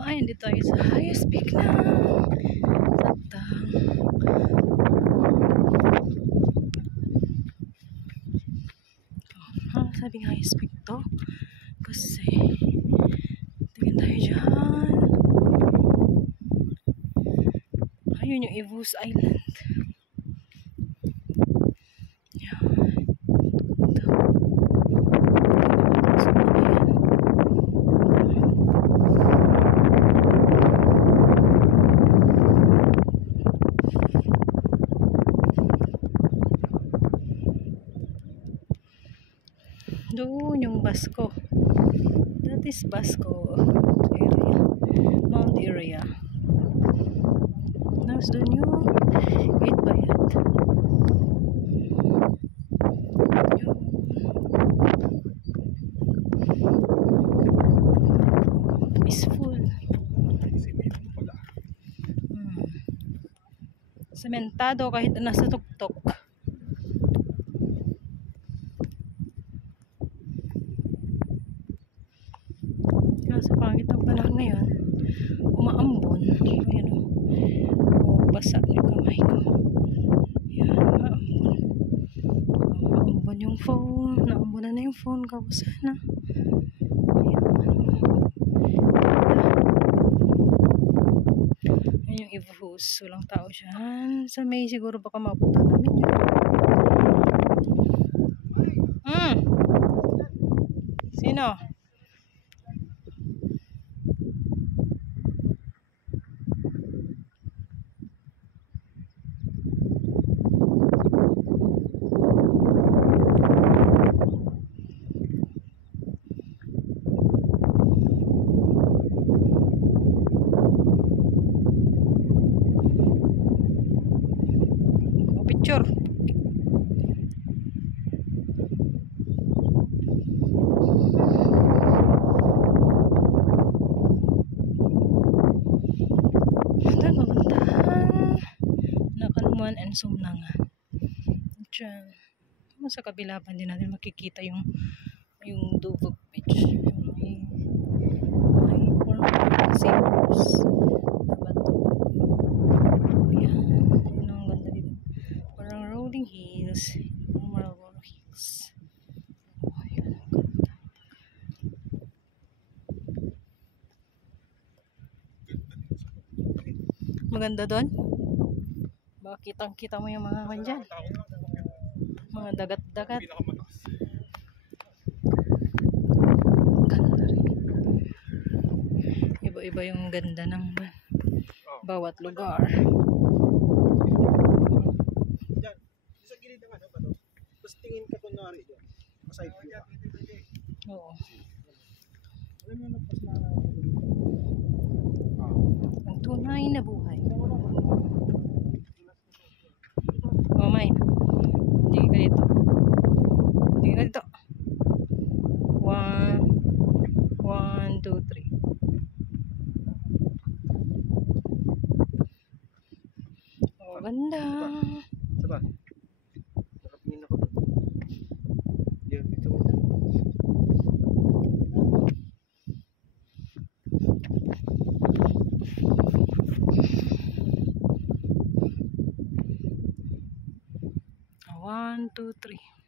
Ay, hindi tayo sa highest peak na Satang. Sabing highest peak to kasi tingin tayo dyan. Ayun yung Evus Island. Yan. Ito. Doon yung Basco. That is Basco area. Mount area. Tapos doon yung Gate Bayat. Peaceful. Sementado kahit nasa tuktok. Sa pangit ang panahon ngayon, umaambon. Ayan o. Basa yung kamay ko. Ayan, umaambon. Umaambon yung phone. Naambonan na yung phone ko. Sana. Ayan. Ayan yung Evus. Walang tao dyan. Sa May siguro baka mapunta namin yun. Sino? Picture. Nakanmuan and Sumnangan. Diyan. Sa kabila pa din natin makikita yung Duvog Beach. May Savers. Bato. Ayan. Yun ang ganda dito. Parang rolling hills. Marlboro Hills. Ayan. Ganda. Maganda doon. Baka kitang-kita mo yung mga dyan. Mga dagat-dagat. Ganda rin. Iba-iba yung ganda ng bawat lugar. Yan. Sa gilid ng ano ba to? Tapos tingin ka kunwari dyan. Maside view ka. Oo. Alam mo nagpas na Ang tunay na buhay. Oh, may. Tingin ka dito. Tingin ka dito. 1, 2, 3. Oh, ganda. Saba? Nakapingin ako doon. Yan, dito mo dyan. 1, 2, 3.